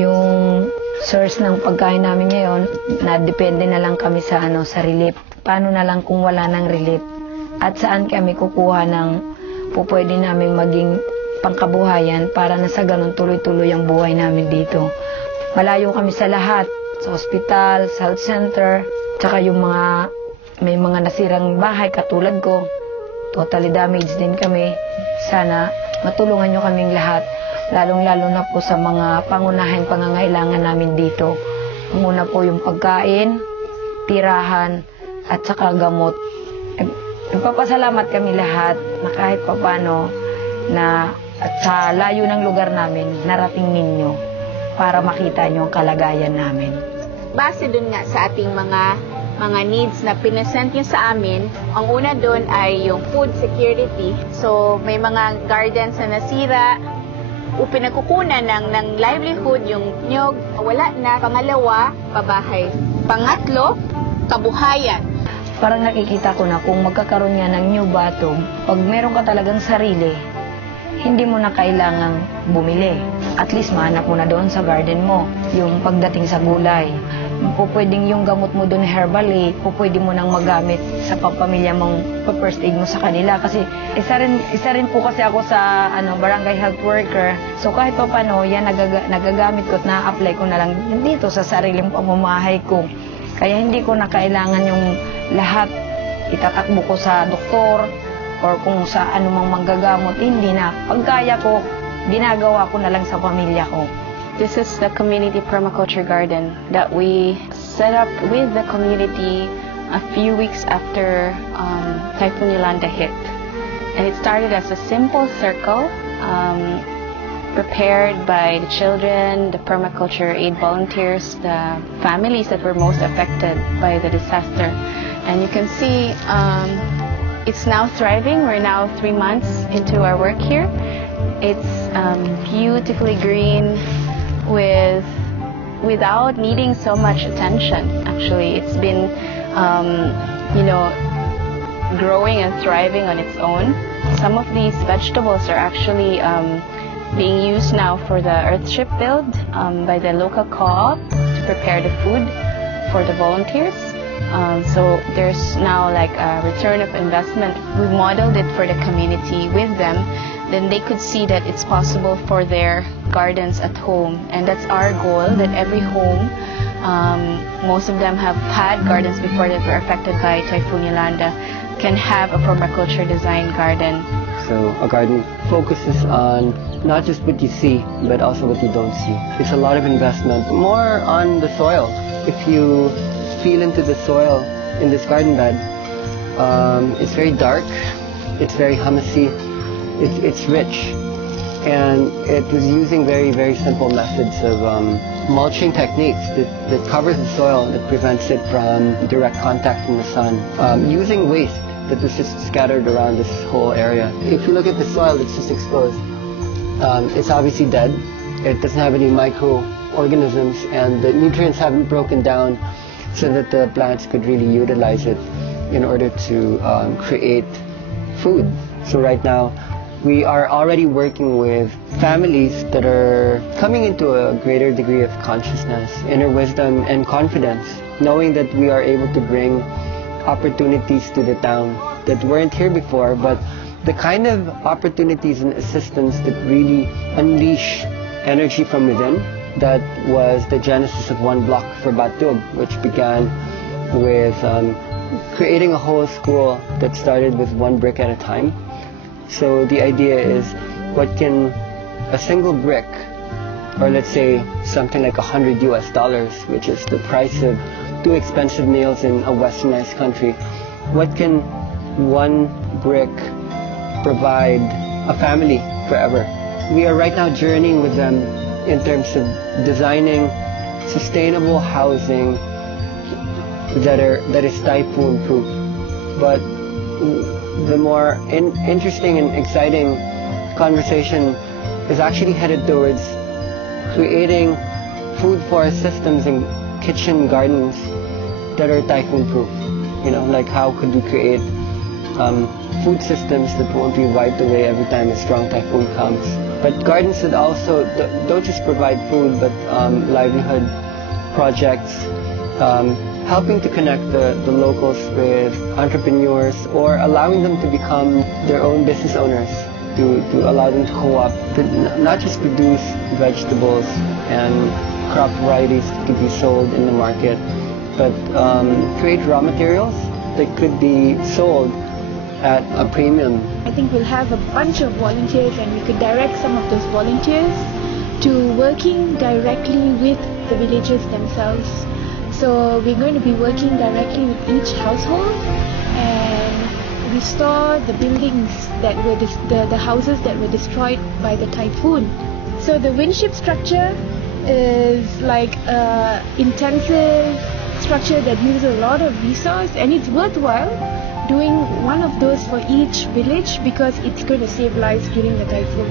Yung source ng pagkain namin ngayon, na-depende na lang kami sa sa relief. Paano na lang kung wala ng relief? At saan kami kukuha ng pwede namin maging pangkabuhayan para na sa ganun tuloy-tuloy ang buhay namin dito. Malayo kami sa lahat, sa ospital, sa health center, tsaka yung may mga nasirang bahay katulad ko. Totally damaged din kami. Sana matulungan nyo kaming lahat, lalong-lalo na po sa mga pangunahing pangangailangan namin dito. Ang una po yung pagkain, tirahan, at saka gamot. Nagpapasalamat kami lahat na kahit papano na at sa layo ng lugar namin, narating ninyo para makita nyo ang kalagayan namin. Base dun nga sa ating mga needs na pinasent nyo sa amin, ang una dun ay yung food security. So may mga gardens na nasira, pinagkukunan ng livelihood, yung nyog, wala na. Pangalawa, pabahay. Pangatlo, kabuhayan. Parang nakikita ko na kung magkakaroon niya ng new Batug, pag meron ka talagang sarili, hindi mo na kailangang bumili. At least mahanap mo na doon sa garden mo. Yung pagdating sa gulay, pwedeng yung gamot mo doon herbally, pwede mo nang magamit sa pampamilya mong first aid mo sa kanila. Kasi isa rin po kasi ako sa barangay health worker. So kahit pa paano, yan nagagamit ko at na-apply ko na lang dito sa sariling pamamahay ko. Kaya hindi ko na kailangan yung lahat itatakbo ko sa doktor or kung sa anumang manggagamot. Hindi na. Pagkaya ko, ginagawa ko na lang sa pamilya ko. This is the community permaculture garden that we set up with the community a few weeks after Typhoon Yolanda hit. And it started as a simple circle prepared by the children, the permaculture aid volunteers, the families that were most affected by the disaster. And you can see it's now thriving. We're now 3 months into our work here. It's beautifully green without needing so much attention. Actually, it's been growing and thriving on its own. Some of these vegetables are actually being used now for the Earthship build by the local co-op to prepare the food for the volunteers. So there's now like a return of investment. We modeled it for the community with them. Then they could see that it's possible for their gardens at home. And that's our goal, that every home, most of them have had gardens before that were affected by Typhoon Yolanda, can have a permaculture design garden. So a garden focuses on not just what you see, but also what you don't see. It's a lot of investment, more on the soil. If you feel into the soil in this garden bed, it's very dark, it's very humusy, it's rich, and it was using very, very simple methods of mulching techniques that covers the soil, that prevents it from direct contact from the sun, using waste that was just scattered around this whole area. If you look at the soil that's just exposed, it's obviously dead. It doesn't have any microorganisms, and the nutrients haven't broken down so that the plants could really utilize it in order to create food. So right now, we are already working with families that are coming into a greater degree of consciousness, inner wisdom, and confidence, knowing that we are able to bring opportunities to the town that weren't here before, but the kind of opportunities and assistance that really unleash energy from within. That was the genesis of One Block for Batug, which began with creating a whole school that started with one brick at a time. So the idea is, what can a single brick, or let's say something like $100 US, which is the price of 2 expensive meals in a westernized country, what can one brick provide a family forever? We are right now journeying with them in terms of designing sustainable housing that is typhoon proof. But the more interesting and exciting conversation is actually headed towards creating food forest systems and kitchen gardens that are typhoon proof. You know, like how could we create food systems that won't be wiped away every time a strong typhoon comes. But gardens should also don't just provide food, but livelihood projects, helping to connect the locals with entrepreneurs, or allowing them to become their own business owners, to allow them to co-op, to not just produce vegetables and crop varieties to be sold in the market, but create raw materials that could be sold at a premium. I think we'll have a bunch of volunteers, and we could direct some of those volunteers to working directly with the villagers themselves. So we're going to be working directly with each household and restore the buildings that were the houses that were destroyed by the typhoon. So the Windship structure is like an intensive structure that uses a lot of resource, and it's worthwhile doing one of those for each village because it's going to save lives during the typhoon.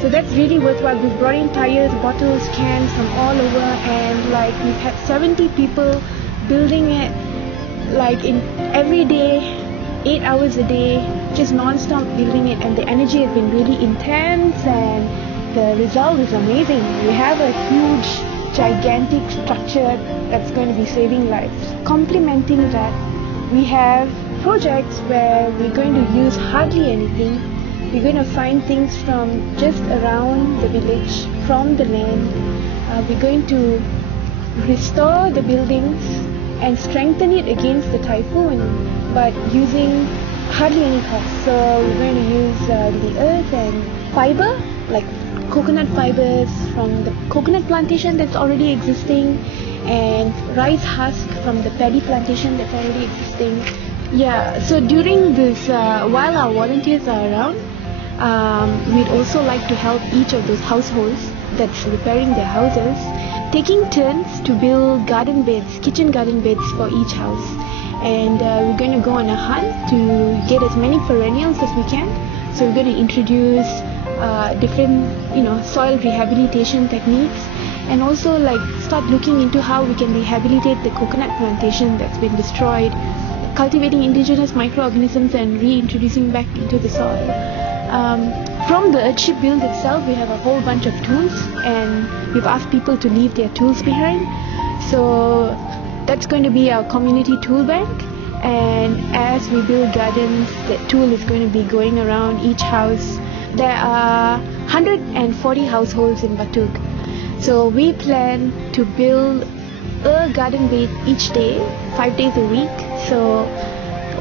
So that's really worthwhile. We've brought in tires, bottles, cans from all over, and like we've had 70 people building it like in every day, 8 hours a day, just non-stop building it, and the energy has been really intense and the result is amazing. We have a huge, gigantic structure that's going to be saving lives. Complementing that, we have projects where we're going to use hardly anything. We're going to find things from just around the village, from the land. We're going to restore the buildings and strengthen it against the typhoon, but using hardly any cost. So we're going to use the earth and fiber, like coconut fibers from the coconut plantation that's already existing, and rice husk from the paddy plantation that's already existing. Yeah, so during this, while our volunteers are around, we'd also like to help each of those households that's repairing their houses, taking turns to build garden beds, kitchen garden beds for each house. And we're going to go on a hunt to get as many perennials as we can. So we're going to introduce different, soil rehabilitation techniques, and also like start looking into how we can rehabilitate the coconut plantation that's been destroyed, cultivating indigenous microorganisms and reintroducing back into the soil. From the earthship build itself, we have a whole bunch of tools, and we've asked people to leave their tools behind. So that's going to be our community tool bank, and as we build gardens, that tool is going to be going around each house. There are 140 households in Batug. So we plan to build a garden bed each day, 5 days a week. So,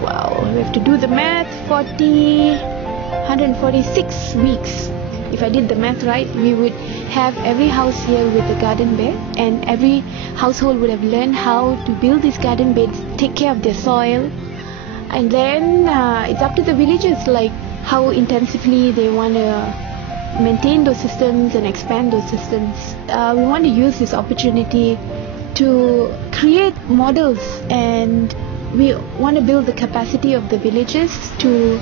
wow, we have to do the math, 146 weeks. If I did the math right, we would have every house here with a garden bed, and every household would have learned how to build these garden beds, take care of their soil, and then it's up to the villagers, like how intensively they want to maintain those systems and expand those systems. We want to use this opportunity to create models, and we want to build the capacity of the villages to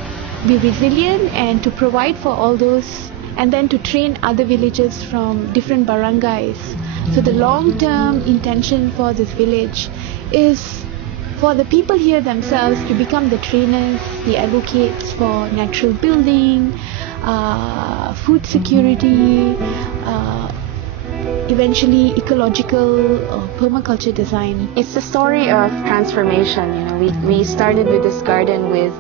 be resilient and to provide for all those, and then to train other villages from different barangays. So the long-term intention for this village is for the people here themselves to become the trainers, the advocates for natural building, food security, eventually ecological or permaculture design. It's a story of transformation. We started with this garden with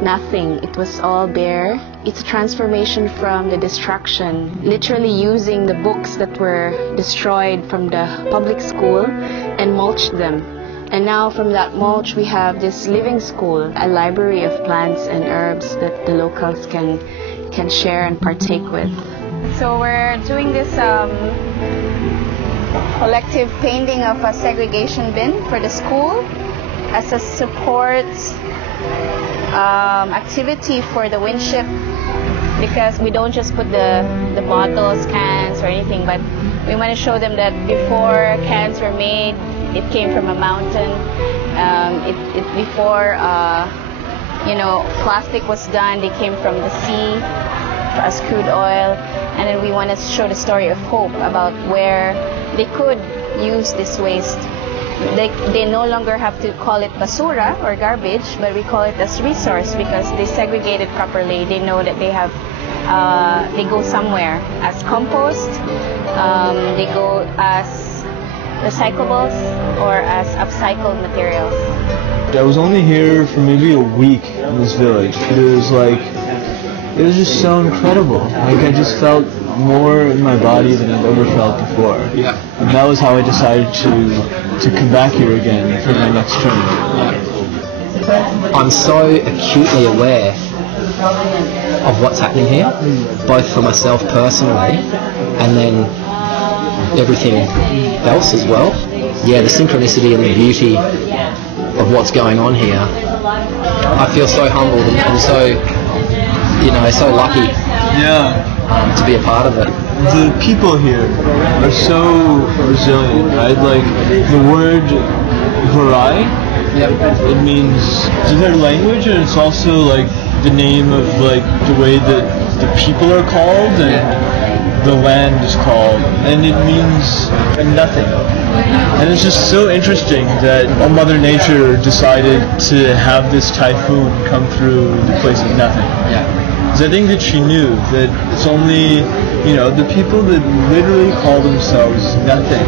nothing. It was all bare. It's a transformation from the destruction, literally using the books that were destroyed from the public school and mulched them. And now from that mulch we have this living school, a library of plants and herbs that the locals can share and partake with. So we're doing this collective painting of a segregation bin for the school as a support activity for the Windship, because we don't just put the bottles, cans or anything, but we want to show them that before cans were made, it came from a mountain. Before plastic was done, they came from the sea as crude oil. And then we want to show the story of hope about where they could use this waste They no longer have to call it basura or garbage, but we call it as resource because they segregate it properly. They know that they have, they go somewhere as compost, they go as recyclables or as upcycled materials. I was only here for maybe a week in this village. It was just so incredible. Like, I just felt more in my body than I've ever felt before. Yeah. And that was how I decided to come back here again for my next trip. I'm so acutely aware of what's happening here, both for myself personally and then everything else as well. Yeah, the synchronicity and the beauty of what's going on here. I feel so humbled and so, you know, so lucky to be a part of it. The people here are so resilient, right? Like, the word Varai, it means their language, and it's also like the name of like the way that the people are called and the land is called, and it means nothing. And it's just so interesting that Mother Nature decided to have this typhoon come through the place of nothing. Because I think that she knew that it's only, you know, the people that literally call themselves nothing,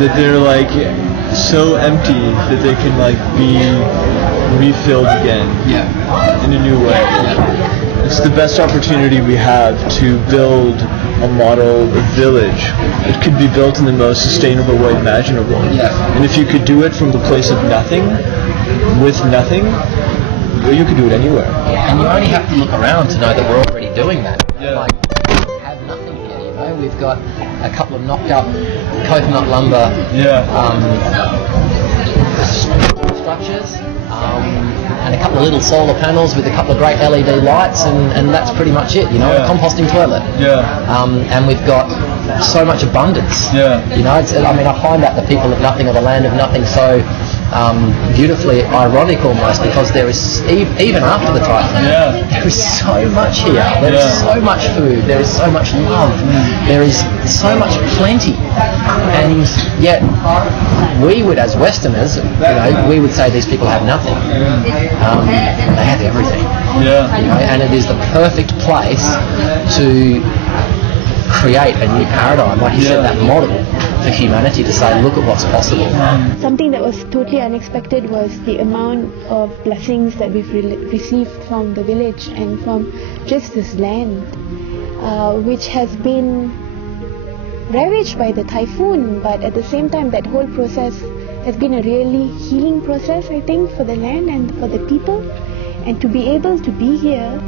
that they're like so empty that they can like be refilled again in a new way. It's the best opportunity we have to build a model village. It could be built in the most sustainable way imaginable. And if you could do it from the place of nothing, with nothing, you could do it anywhere. And you only have to look around to know that we're already doing that. Like, we have nothing here, you know. We've got a couple of knocked up coconut lumber structures, and a couple of little solar panels with a couple of great LED lights, and that's pretty much it, you know. A composting toilet. And we've got so much abundance. You know, I mean, I find that the people of nothing are the land of nothing so beautifully ironic almost, because there is, even after the typhoon, there is so much here. There is so much food. There is so much love. There is so much plenty. And yet, we would, as Westerners, you know, we would say these people have nothing. They have everything. You know, and it is the perfect place to create a new paradigm, like you said, that model for humanity, to say, look at what's possible. Something that was totally unexpected was the amount of blessings that we've received from the village and from just this land, which has been ravaged by the typhoon, but at the same time that whole process has been a really healing process, I think, for the land and for the people. And to be able to be here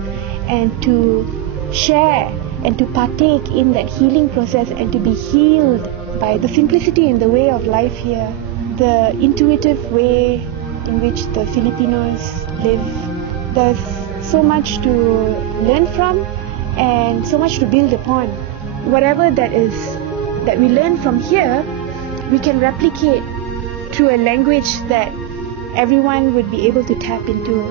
and to share and to partake in that healing process and to be healed by the simplicity in the way of life here, the intuitive way in which the Filipinos live. There's so much to learn from and so much to build upon. Whatever that we learn from here, we can replicate through a language that everyone would be able to tap into.